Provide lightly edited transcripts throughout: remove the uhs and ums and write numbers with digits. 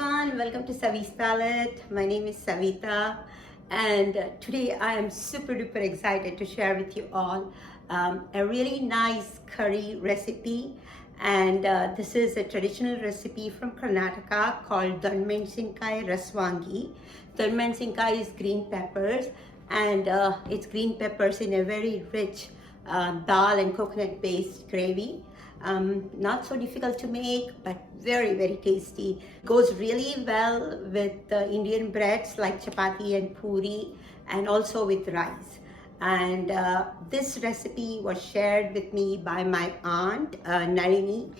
everyone, welcome to Savi's Palette. My name is Savita and today I am super duper excited to share with you all a really nice curry recipe, and this is a traditional recipe from Karnataka called Dhanmensinkai Rasvangi. Dhanmensinkai is green peppers, and it's green peppers in a very rich dhal and coconut based gravy. Not so difficult to make, but very, very tasty. Goes really well with Indian breads like chapati and puri, and also with rice. And this recipe was shared with me by my aunt Nalini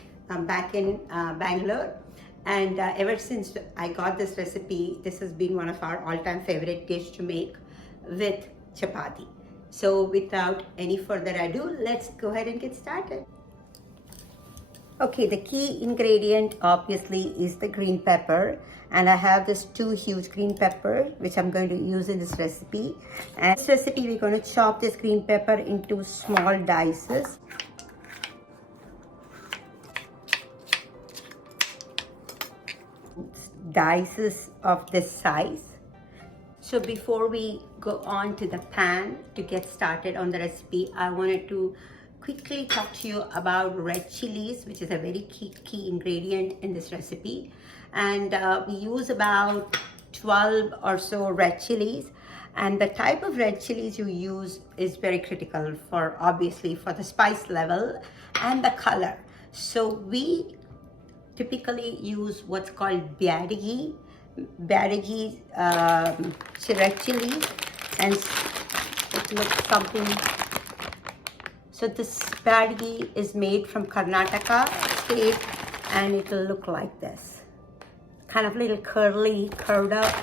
back in Bangalore. And ever since I got this recipe, this has been one of our all-time favorite dish to make with chapati. So without any further ado, let's go ahead and get started. Okay, the key ingredient obviously is the green pepper, and I have this 2 huge green peppers which I'm going to use in this recipe. And this recipe we're going to chop this green pepper into small dices. Dices of this size. So before we go on to the pan to get started on the recipe, I wanted to quickly talk to you about red chilies, which is a very key ingredient in this recipe. And we use about 12 or so red chilies, and the type of red chilies you use is very critical for, obviously, for the spice level and the color. So we typically use what's called Byadagi red chilies, and it looks something. So this Byadagi is made from Karnataka state, and it will look like this. Kind of little curly, curved up.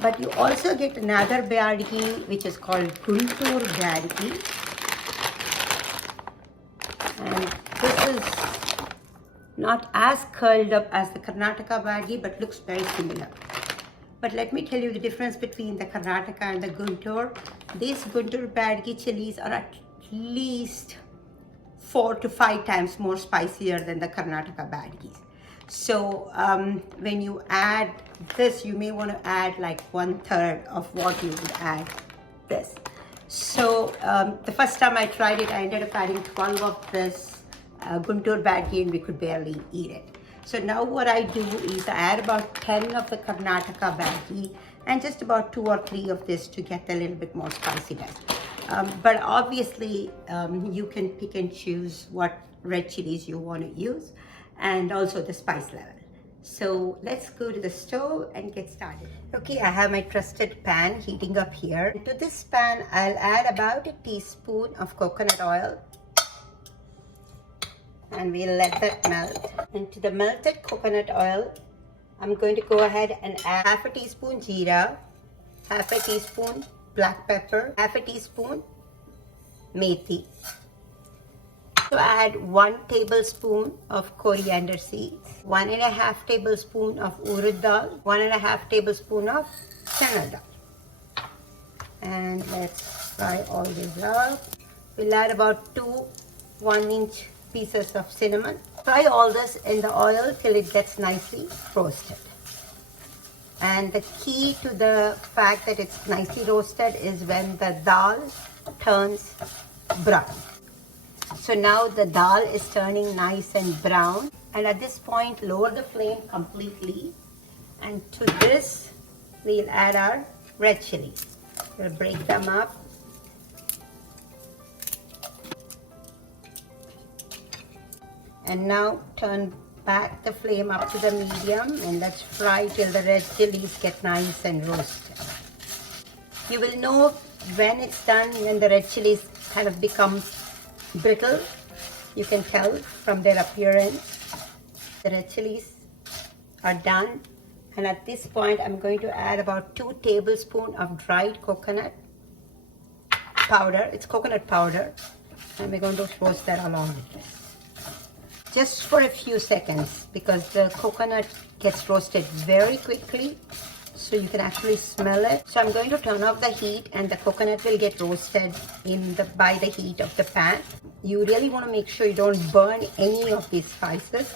But you also get another Byadagi which is called Guntur Byadagi. And this is not as curled up as the Karnataka Byadagi, but looks very similar. But let me tell you the difference between the Karnataka and the Guntur. These Guntur Byadagi chilies are at least 4 to 5 times more spicier than the Karnataka Byadagis. So when you add this, you may want to add like 1/3 of what you would add this. So the first time I tried it, I ended up adding 12 of this Guntur Byadagi, and we could barely eat it. So now what I do is I add about 10 of the Karnataka Byadagi and just about 2 or 3 of this to get a little bit more spiciness. But obviously you can pick and choose what red chilies you want to use, and also the spice level. So let's go to the stove and get started. Okay, I have my trusted pan heating up here. To this pan, I'll add about a teaspoon of coconut oil, and we'll let that melt. And to the melted coconut oil, I'm going to go ahead and add half a teaspoon jeera, half a teaspoon black pepper, half a teaspoon methi. So add 1 tablespoon of coriander seeds, 1.5 tablespoon of urud dal, 1.5 tablespoon of Channa dal. And let's fry all this up. We'll add about 2 1-inch pieces of cinnamon. Fry all this in the oil till it gets nicely roasted. And the key to the fact that it's nicely roasted is when the dal turns brown. So now the dal is turning nice and brown, and at this point lower the flame completely, and to this we'll add our red chilies. We'll break them up. And now turn back the flame up to the medium, and let's fry till the red chilies get nice and roasted. You will know when it's done when the red chilies kind of become brittle. You can tell from their appearance. The red chilies are done, and at this point I'm going to add about 2 tablespoons of dried coconut powder. It's coconut powder, and we're going to roast that along with this. Just for a few seconds, because the coconut gets roasted very quickly, so you can actually smell it. So I'm going to turn off the heat, and the coconut will get roasted by the heat of the pan. You really want to make sure you don't burn any of these spices.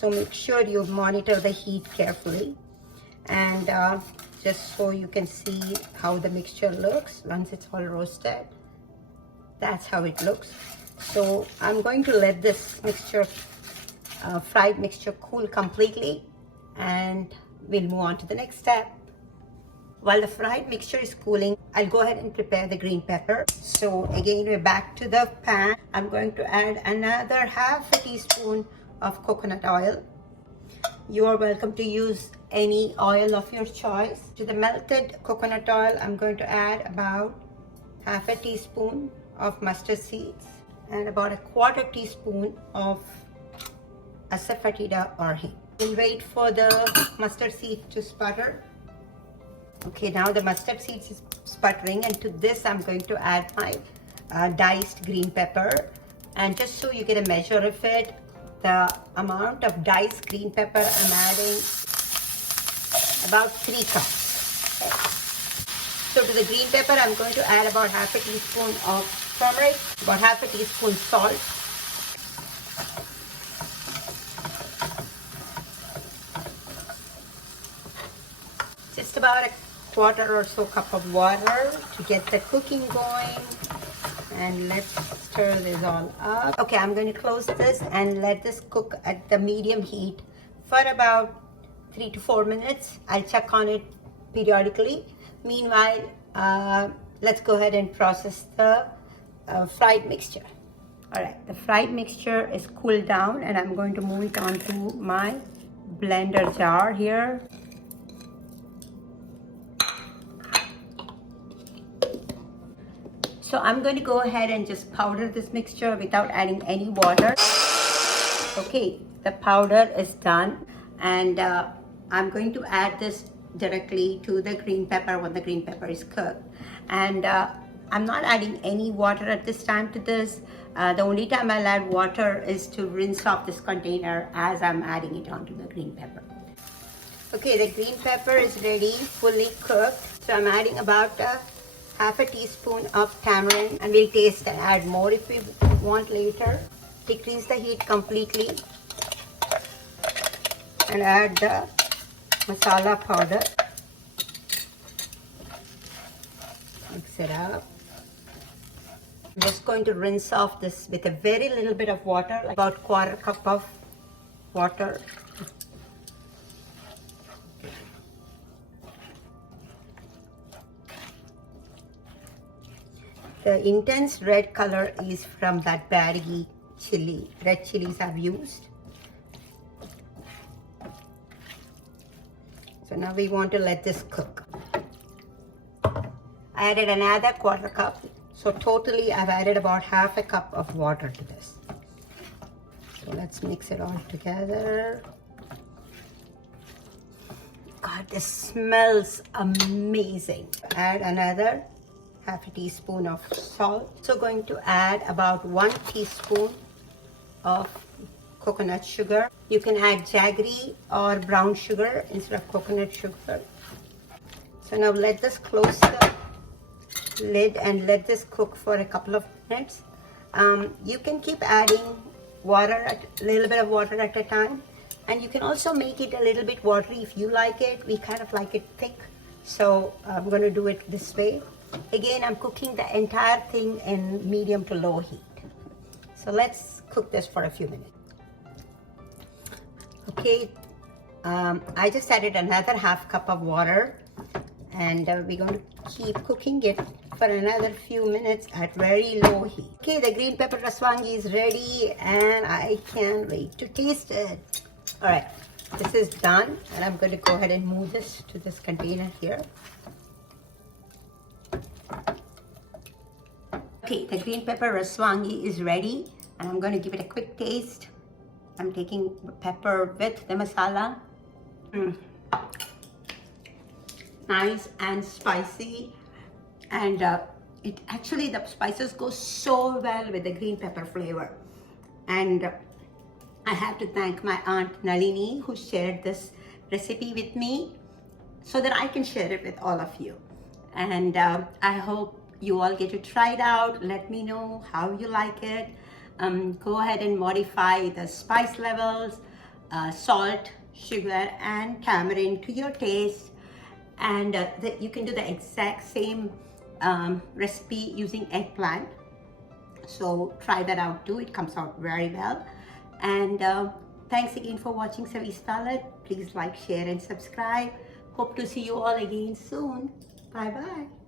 So make sure you monitor the heat carefully, and just so you can see how the mixture looks once it's all roasted. That's how it looks. So I'm going to let this mixture, fried mixture, cool completely, and we'll move on to the next step. While the fried mixture is cooling, I'll go ahead and prepare the green pepper. So again, we're back to the pan. I'm going to add another half a teaspoon of coconut oil. You are welcome to use any oil of your choice. To the melted coconut oil, I'm going to add about half a teaspoon of mustard seeds and about a quarter teaspoon of asafetida or hing. We'll wait for the mustard seed to sputter. Okay, now the mustard seeds is sputtering, and to this I'm going to add my diced green pepper. And just so you get a measure of it, the amount of diced green pepper I'm adding about 3 cups. So to the green pepper, I'm going to add about half a teaspoon of turmeric, about half a teaspoon salt, just about a quarter or so cup of water to get the cooking going. And let's stir this all up. Okay, I'm going to close this and let this cook at the medium heat for about 3 to 4 minutes. I'll check on it periodically. Meanwhile, let's go ahead and process the fried mixture. All right, the fried mixture is cooled down, and I'm going to move it onto my blender jar here. So I'm going to go ahead and just powder this mixture without adding any water. Okay, the powder is done, and I'm going to add this directly to the green pepper when the green pepper is cooked. And I'm not adding any water at this time to this. The only time I'll add water is to rinse off this container as I'm adding it onto the green pepper. Okay, the green pepper is ready, fully cooked. So I'm adding about half a teaspoon of tamarind, and we'll taste and add more if we want later. Decrease the heat completely and add the masala powder. Mix it up. I'm just going to rinse off this with a very little bit of water, like about quarter cup of water. The intense red color is from that Byadagi chili, red chilies I've used. So now we want to let this cook. I added another quarter cup. So totally I've added about half a cup of water to this. So let's mix it all together. God, this smells amazing. Add another half a teaspoon of salt. So going to add about 1 teaspoon of coconut sugar. You can add jaggery or brown sugar instead of coconut sugar. So now let this close the lid and let this cook for a couple of minutes. You can keep adding water, a little bit of water at a time, and you can also make it a little bit watery if you like it. We kind of like it thick, so I'm going to do it this way. Again, I'm cooking the entire thing in medium to low heat. So let's cook this for a few minutes. Okay, I just added another half cup of water, and we're going to keep cooking it for another few minutes at very low heat. Okay, the green pepper Rasvangi is ready, and I can't wait to taste it. All right, this is done, and I'm going to go ahead and move this to this container here. Okay, the green pepper Rasvangi is ready, and I'm going to give it a quick taste. I'm taking pepper with the masala. Nice and spicy, and it actually, the spices go so well with the green pepper flavor. And I have to thank my aunt Nalini, who shared this recipe with me so that I can share it with all of you. And I hope you all get to try it out. Let me know how you like it. Go ahead and modify the spice levels. salt, sugar, and tamarind to your taste. And you can do the exact same recipe using eggplant. So try that out too. It comes out very well. And thanks again for watching Savi's Palette. Please like, share, and subscribe. Hope to see you all again soon. Bye bye.